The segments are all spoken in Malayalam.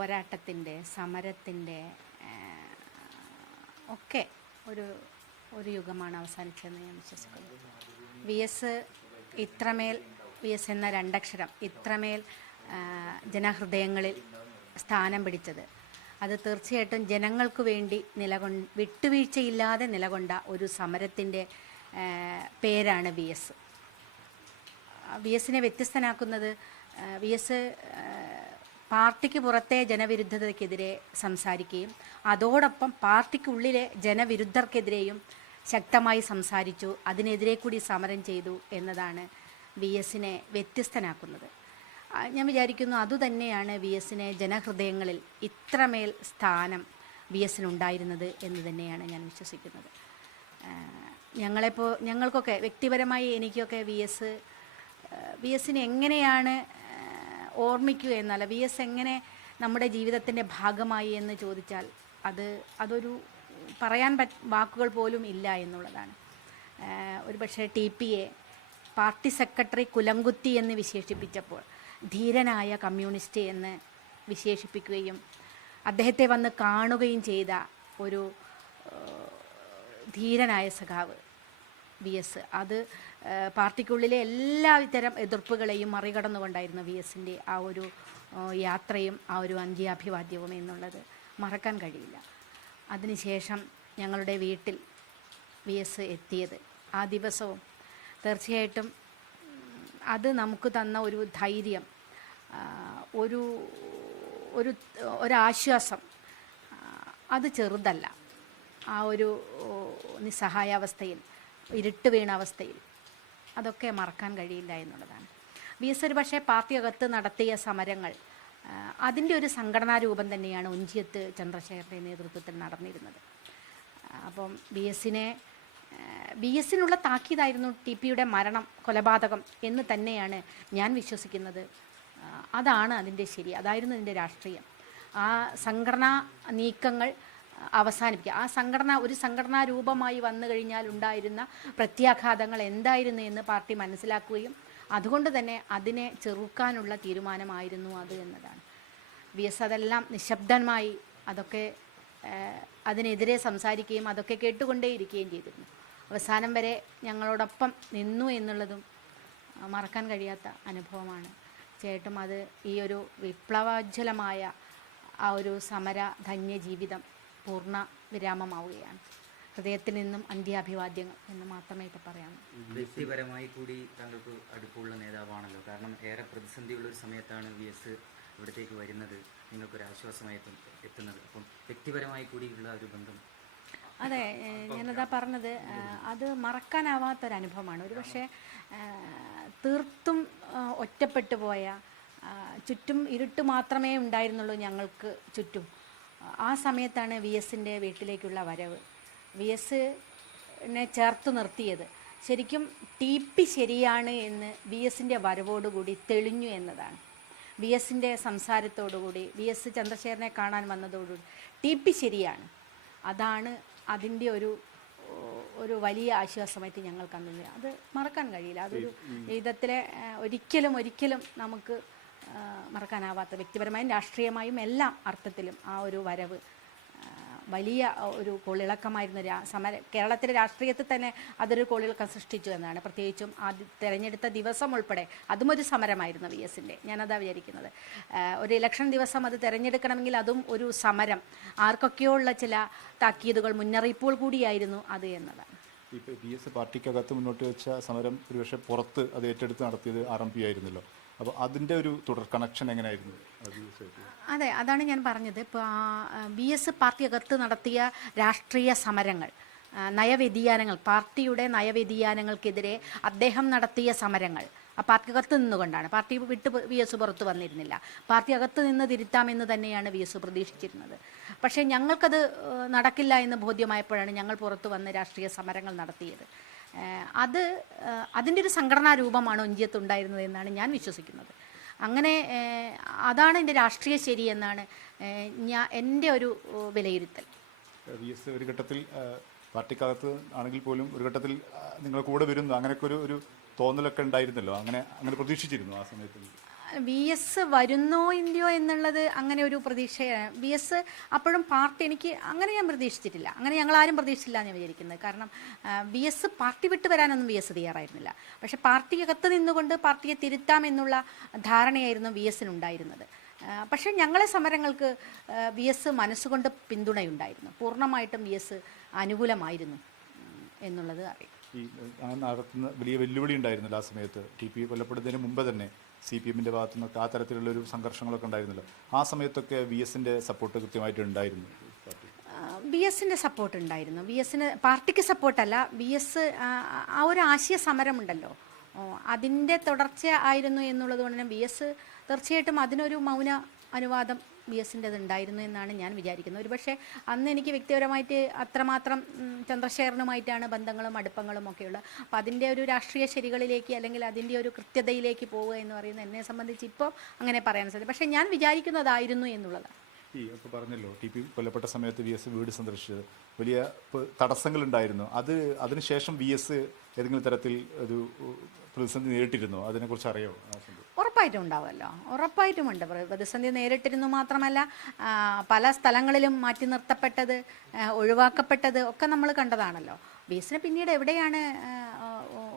പോരാട്ടത്തിൻ്റെ സമരത്തിൻ്റെ ഒക്കെ ഒരു ഒരു യുഗമാണ് അവസാനിച്ചതെന്ന് ഞാൻ വിശ്വസിക്കുന്നു. വി എസ് എന്ന രണ്ടക്ഷരം ഇത്രമേൽ ജനഹൃദയങ്ങളിൽ സ്ഥാനം പിടിച്ചത് അത് തീർച്ചയായിട്ടും ജനങ്ങൾക്ക് വേണ്ടി വിട്ടുവീഴ്ചയില്ലാതെ നിലകൊണ്ട ഒരു സമരത്തിൻ്റെ പേരാണ് വി എസ്. വി എസിനെ വ്യത്യസ്തനാക്കുന്നത് വി എസ് പാർട്ടിക്ക് പുറത്തെ ജനവിരുദ്ധതയ്ക്കെതിരെ സംസാരിക്കുകയും അതോടൊപ്പം പാർട്ടിക്കുള്ളിലെ ജനവിരുദ്ധർക്കെതിരെയും ശക്തമായി സംസാരിച്ചു, അതിനെതിരെ കൂടി സമരം ചെയ്തു എന്നതാണ് വി എസിനെ വ്യത്യസ്തനാക്കുന്നത്. ഞാൻ വിചാരിക്കുന്നു അതുതന്നെയാണ് വി എസിനെ ജനഹൃദയങ്ങളിൽ ഇത്രമേൽ സ്ഥാനം വി എസിനുണ്ടായിരുന്നത് എന്ന് തന്നെയാണ് ഞാൻ വിശ്വസിക്കുന്നത്. ഞങ്ങൾക്കൊക്കെ വ്യക്തിപരമായി എനിക്കൊക്കെ വി എസിനെ എങ്ങനെയാണ് ഓർമ്മിക്കുക എന്നല്ല, വി എസ് എങ്ങനെ നമ്മുടെ ജീവിതത്തിൻ്റെ ഭാഗമായി എന്ന് ചോദിച്ചാൽ അതൊരു പറയാൻ വാക്കുകൾ പോലും ഇല്ല എന്നുള്ളതാണ്. ഒരു പക്ഷേ TPയെ പാർട്ടി സെക്രട്ടറി കുലംകുത്തി എന്ന് വിശേഷിപ്പിച്ചപ്പോൾ ധീരനായ കമ്മ്യൂണിസ്റ്റ് എന്ന് വിശേഷിപ്പിക്കുകയും അദ്ദേഹത്തെ വന്ന് കാണുകയും ചെയ്ത ഒരു ധീരനായ സഖാവ് വി എസ്. അത് പാർട്ടിക്കുള്ളിലെ എല്ലാത്തരം എതിർപ്പുകളെയും മറികടന്നുകൊണ്ടായിരുന്നു വി എസിൻ്റെ ആ ഒരു യാത്രയും ആ ഒരു അന്ത്യാഭിവാദ്യവും എന്നുള്ളത് മറക്കാൻ കഴിയില്ല. അതിനുശേഷം ഞങ്ങളുടെ വീട്ടിൽ വി എസ് എത്തിയത് ആ ദിവസവും തീർച്ചയായിട്ടും അത് നമുക്ക് തന്ന ഒരു ധൈര്യം, ഒരാശ്വാസം അത് ചെറുതല്ല. ആ ഒരു നിസ്സഹായാവസ്ഥയിൽ, ഇരുട്ട് വീണ അവസ്ഥയിൽ അതൊക്കെ മറക്കാൻ കഴിയില്ല എന്നുള്ളതാണ്. വി എസ് ഒരു പക്ഷേ പാർട്ടിയകത്ത് നടത്തിയ സമരങ്ങൾ അതിൻ്റെ ഒരു സംഘടനാ രൂപം തന്നെയാണ് ഒഞ്ചിയത്ത് ചന്ദ്രശേഖരൻ്റെ നേതൃത്വത്തിൽ നടന്നിരുന്നത്. അപ്പം വി എസിനുള്ള താക്കീതായിരുന്നു TPയുടെ മരണം, കൊലപാതകം എന്ന് തന്നെയാണ് ഞാൻ വിശ്വസിക്കുന്നത്. അതാണ് അതിൻ്റെ ശരി, അതായിരുന്നു അതിൻ്റെ രാഷ്ട്രീയം. ആ സംഘടനാ നീക്കങ്ങൾ അവസാനിപ്പിക്കുക, ഒരു സംഘടനാ രൂപമായി വന്നു കഴിഞ്ഞാൽ ഉണ്ടായിരുന്ന പ്രത്യാഘാതങ്ങൾ എന്തായിരുന്നു എന്ന് പാർട്ടി മനസ്സിലാക്കുകയും അതുകൊണ്ട് തന്നെ അതിനെ ചെറുക്കാനുള്ള തീരുമാനമായിരുന്നു അത് എന്നതാണ്. വി എസ് അതെല്ലാം നിശബ്ദമായി അതിനെതിരെ സംസാരിക്കുകയും അതൊക്കെ കേട്ടുകൊണ്ടേയിരിക്കുകയും ചെയ്തിരുന്നു. അവസാനം വരെ ഞങ്ങളോടൊപ്പം നിന്നു എന്നുള്ളതും മറക്കാൻ കഴിയാത്ത അനുഭവമാണ്. തീർച്ചയായിട്ടും അത് ഈ ഒരു വിപ്ലവോജ്വലമായ ആ ഒരു സമരധന്യ ജീവിതം പൂർണ്ണ വിരാമമാവുകയാണ്. ഹൃദയത്തിൽ നിന്നും അന്ത്യാഭിവാദ്യങ്ങൾ എന്ന് മാത്രമേ ഇപ്പോൾ പറയാം. വ്യക്തിപരമായി കൂടി താങ്കൾക്ക് അടുപ്പമുള്ള നേതാവാണല്ലോ. കാരണം ഏറെ പ്രതിസന്ധിയുള്ളൊരു സമയത്താണ് വി എസ് ഇവിടത്തേക്ക് വരുന്നത്, നിങ്ങൾക്കൊരാശ്വാസമായി എത്തുന്നത്. അപ്പം വ്യക്തിപരമായി കൂടിയുള്ള ഒരു ബന്ധം. അതെ, ഞാനതാ പറഞ്ഞത്, അത് മറക്കാനാവാത്തൊരനുഭവമാണ്. ഒരു പക്ഷേ തീർത്തും ഒറ്റപ്പെട്ടു പോയ, ചുറ്റും ഇരുട്ട് മാത്രമേ ഉണ്ടായിരുന്നുള്ളൂ ഞങ്ങൾക്ക് ചുറ്റും. ആ സമയത്താണ് വി എസിൻ്റെ വീട്ടിലേക്കുള്ള വരവ്, വി എസിനെ ചേർത്ത് നിർത്തിയത്. ശരിക്കും TP ശരിയാണ് എന്ന് വി എസിൻ്റെ വരവോടുകൂടി തെളിഞ്ഞു എന്നതാണ്. വി എസിൻ്റെ സംസാരത്തോടുകൂടി, വി എസ് ചന്ദ്രശേഖരനെ കാണാൻ വന്നതോടുകൂടി TP ശരിയാണ്, അതാണ് അതിൻ്റെ ഒരു വലിയ ആശ്വാസമായിട്ട് ഞങ്ങൾക്ക് അന്ന് അത് മറക്കാൻ കഴിയില്ല. അതൊരു ജീവിതത്തിലെ ഒരിക്കലും നമുക്ക് മറക്കാനാവാത്ത, വ്യക്തിപരമായും രാഷ്ട്രീയമായും എല്ലാ അർത്ഥത്തിലും ആ ഒരു വരവ് വലിയ ഒരു കോളിളക്കമായിരുന്നു. കേരളത്തിലെ രാഷ്ട്രീയത്തിൽ തന്നെ അതൊരു കോളിളക്കം സൃഷ്ടിച്ചു എന്നാണ്. പ്രത്യേകിച്ചും തിരഞ്ഞെടുത്ത ദിവസം ഉൾപ്പെടെ അതും ഒരു സമരമായിരുന്നു വി എസിൻ്റെ. ഞാനതാ വിചാരിക്കുന്നത്, ഒരു ഇലക്ഷൻ ദിവസം അത് തിരഞ്ഞെടുക്കണമെങ്കിൽ അതും ഒരു സമരം, ആർക്കൊക്കെയോ ഉള്ള ചില താക്കീതുകൾ, മുന്നറിയിപ്പുകൾ കൂടിയായിരുന്നു അത് എന്നതാണ്. ഇപ്പോൾ വി എസ് പാർട്ടിക്കകത്ത് മുന്നോട്ട് വെച്ച സമരം ഒരുപക്ഷെ പുറത്ത് അത് ഏറ്റെടുത്ത് നടത്തിയത് RMP ആയിരുന്നല്ലോ. അപ്പോൾ അതിൻ്റെ ഒരു തുടർ കണക്ഷൻ എങ്ങനെയായിരുന്നു? അതെ, അതാണ് ഞാൻ പറഞ്ഞത്. ഇപ്പോൾ വി എസ് പാർട്ടിയകത്ത് നടത്തിയ രാഷ്ട്രീയ സമരങ്ങൾ, നയവ്യതിയാനങ്ങൾ, പാർട്ടിയുടെ നയവ്യതിയാനങ്ങൾക്കെതിരെ അദ്ദേഹം നടത്തിയ സമരങ്ങൾ ആ പാർട്ടിക്കകത്ത് നിന്നുകൊണ്ടാണ്. പാർട്ടി വിട്ട് വി എസ് പുറത്ത് വന്നിരുന്നില്ല. പാർട്ടി അകത്ത് നിന്ന് തിരുത്താമെന്ന് തന്നെയാണ് വി എസ് പ്രതീക്ഷിച്ചിരുന്നത്. പക്ഷേ ഞങ്ങൾക്കത് നടക്കില്ല എന്ന് ബോധ്യമായപ്പോഴാണ് ഞങ്ങൾ പുറത്ത് വന്ന് രാഷ്ട്രീയ സമരങ്ങൾ നടത്തിയത്. അതിൻ്റെ ഒരു സംഘടനാ രൂപമാണ് ഒഞ്ചിയത്തുണ്ടായിരുന്നത് എന്നാണ് ഞാൻ വിശ്വസിക്കുന്നത്. അങ്ങനെ അതാണ് എൻ്റെ രാഷ്ട്രീയ ശരി എന്നാണ് എൻ്റെ ഒരു വിലയിരുത്തൽ. വി എസ് ഒരു ഘട്ടത്തിൽ പാർട്ടിക്കകത്ത് ആണെങ്കിൽ പോലും ഒരു ഘട്ടത്തിൽ നിങ്ങൾ കൂടെ വരുന്നു, അങ്ങനെയൊക്കെ ഒരു തോന്നലൊക്കെ ഉണ്ടായിരുന്നല്ലോ. അങ്ങനെ പ്രതീക്ഷിച്ചിരുന്നു ആ സമയത്ത്? VS വരുന്നോ ഇല്ലയോ എന്നുള്ളത് അങ്ങനെ ഒരു പ്രതീക്ഷയാണ്. VS അപ്പോഴും പാർട്ടി എനിക്ക് അങ്ങനെ ഞാൻ പ്രതീക്ഷിച്ചിട്ടില്ല, അങ്ങനെ ഞങ്ങളാരും പ്രതീക്ഷിച്ചില്ല എന്ന് വിചാരിക്കുന്നത്. കാരണം VS പാർട്ടി വിട്ട് വരാനൊന്നും VS തയ്യാറായിരുന്നില്ല. പക്ഷെ പാർട്ടിക്കകത്ത് നിന്നുകൊണ്ട് പാർട്ടിയെ തിരുത്താമെന്നുള്ള ധാരണയായിരുന്നു VSനുണ്ടായിരുന്നത്. പക്ഷേ ഞങ്ങളെ സമരങ്ങൾക്ക് VS മനസ്സുകൊണ്ട് പിന്തുണയുണ്ടായിരുന്നു, പൂർണ്ണമായിട്ടും VS അനുകൂലമായിരുന്നു എന്നുള്ളത് അറിയാം. ഈ നടത്തുന്ന വലിയ വെല്ലുവിളി ഉണ്ടായിരുന്നില്ല ആ സമയത്ത്. TP കൊല്ലപ്പെടുന്നതിന് മുമ്പ് തന്നെ CPM-ന്റെ ഭാഗത്തു നിന്നൊക്കെ ആ തരത്തിലുള്ളൊരു സംഘർഷങ്ങളൊക്കെ ഉണ്ടായിരുന്നല്ലോ. ആ സമയത്തൊക്കെ VSന്റെ സപ്പോർട്ട് കൃത്യമായിട്ട് ഉണ്ടായിരുന്നു. VSന്റെ സപ്പോർട്ട് ഉണ്ടായിരുന്നു. VSന് പാർട്ടിക്ക് സപ്പോർട്ടല്ല, VS ആ ഒരു ആശയ സമരമുണ്ടല്ലോ, അതിൻ്റെ തുടർച്ച ആയിരുന്നു എന്നുള്ളത് കൊണ്ട് തന്നെ VS തീർച്ചയായിട്ടും അതിനൊരു മൗന അനുവാദം VSൻ്റെത് ഉണ്ടായിരുന്നു എന്നാണ് ഞാൻ വിചാരിക്കുന്നത്. ഒരുപക്ഷെ അന്ന് എനിക്ക് വ്യക്തിപരമായിട്ട് അത്രമാത്രം ചന്ദ്രശേഖരനുമായിട്ടാണ് ബന്ധങ്ങളും അടുപ്പങ്ങളും ഒക്കെയുള്ളത്. അപ്പം അതിൻ്റെ ഒരു രാഷ്ട്രീയ ശരികളിലേക്ക് അല്ലെങ്കിൽ അതിൻ്റെ ഒരു കൃത്യതയിലേക്ക് പോവുക എന്ന് പറയുന്നത് എന്നെ സംബന്ധിച്ച് ഇപ്പോൾ അങ്ങനെ പറയാൻ സാധിക്കും. പക്ഷേ ഞാൻ വിചാരിക്കുന്നതായിരുന്നു എന്നുള്ളതാണ്. ഈ ഇപ്പോൾ പറഞ്ഞല്ലോ TP കൊല്ലപ്പെട്ട സമയത്ത് VS വീട് സന്ദർശിച്ചത് വലിയ തടസ്സങ്ങളുണ്ടായിരുന്നു. അതിനുശേഷം VS ഏതെങ്കിലും തരത്തിൽ ഒരു പ്രതിസന്ധി നേരിട്ടിരുന്നോ? അതിനെക്കുറിച്ച് അറിയാമോ? ഉറപ്പായിട്ടും ഉണ്ടാവുമല്ലോ, ഉറപ്പായിട്ടുമുണ്ട്. പ്രതിസന്ധി നേരിട്ടിരുന്നു മാത്രമല്ല, പല സ്ഥലങ്ങളിലും മാറ്റി നിർത്തപ്പെട്ടത്, ഒഴിവാക്കപ്പെട്ടത് ഒക്കെ നമ്മൾ കണ്ടതാണല്ലോ. VSനെ പിന്നീട് എവിടെയാണ്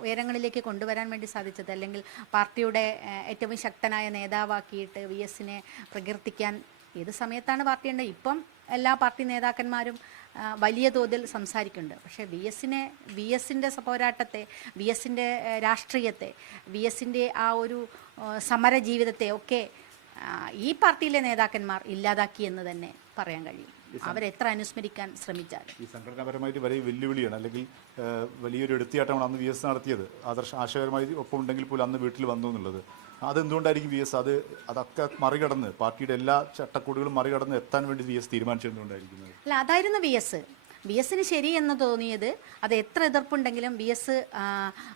ഉയരങ്ങളിലേക്ക് കൊണ്ടുവരാൻ വേണ്ടി സാധിച്ചത്, അല്ലെങ്കിൽ പാർട്ടിയുടെ ഏറ്റവും ശക്തനായ നേതാവാക്കിയിട്ട് VSനെ പ്രകീർത്തിക്കാൻ ഏത് സമയത്താണ് പാർട്ടിയുണ്ട്? ഇപ്പം എല്ലാ പാർട്ടി നേതാക്കന്മാരും വലിയ തോതിൽ സംസാരിക്കുന്നുണ്ട്. പക്ഷേ VSൻ്റെ പോരാട്ടത്തെ, VSൻ്റെ രാഷ്ട്രീയത്തെ, VSൻ്റെ ആ ഒരു സമര ജീവിതത്തെ ഒക്കെ ഈ പാർട്ടിയിലെ നേതാക്കന്മാർ ഇല്ലാതാക്കി എന്ന് തന്നെ പറയാൻ കഴിയും, അവരെത്ര അനുസ്മരിക്കാൻ ശ്രമിച്ചാലും. ഈ സംഘടനാപരമായിട്ട് വലിയ വെല്ലുവിളിയാണ്, അല്ലെങ്കിൽ വലിയൊരു എടുത്തിയാട്ടമാണ് അന്ന് VS നടത്തിയത്. ആശയപരമായി ഒപ്പം ഉണ്ടെങ്കിൽ പോലും അന്ന് വീട്ടിൽ വന്നു എന്നുള്ളത്. അതെന്തുകൊണ്ടായിരിക്കും VS അതൊക്കെ മറികടന്ന്, പാർട്ടിയുടെ എല്ലാ ചട്ടക്കൂടുകളും മറികടന്ന് എത്താൻ വേണ്ടി VS തീരുമാനിച്ചതുകൊണ്ടായിരിക്കുന്നത്? അല്ല, അതായിരുന്നു VSന് ശരി എന്ന് തോന്നിയത്. അത് എത്ര എതിർപ്പുണ്ടെങ്കിലും VS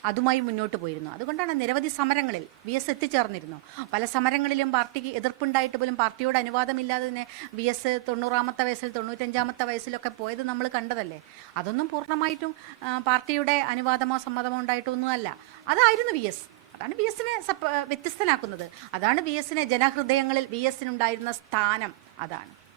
അതുമായി മുന്നോട്ട് പോയിരുന്നു. അതുകൊണ്ടാണ് നിരവധി സമരങ്ങളിൽ VS എത്തിച്ചേർന്നിരുന്നു. പല സമരങ്ങളിലും പാർട്ടിക്ക് എതിർപ്പുണ്ടായിട്ട് പോലും പാർട്ടിയോട് അനുവാദമില്ലാതെ തന്നെ VS 90-ാമത്തെ വയസ്സിൽ 95-ാമത്തെ വയസ്സിലൊക്കെ പോയത് നമ്മൾ കണ്ടതല്ലേ. അതൊന്നും പൂർണ്ണമായിട്ടും പാർട്ടിയുടെ അനുവാദമോ സമ്മതമോ ഉണ്ടായിട്ടൊന്നുമല്ല. അതായിരുന്നു VS. അതാണ് VSനെ വ്യത്യസ്തനാക്കുന്നത്. അതാണ് VSനെ ജനഹൃദയങ്ങളിൽ VSനുണ്ടായിരുന്ന സ്ഥാനം. അതാണ്.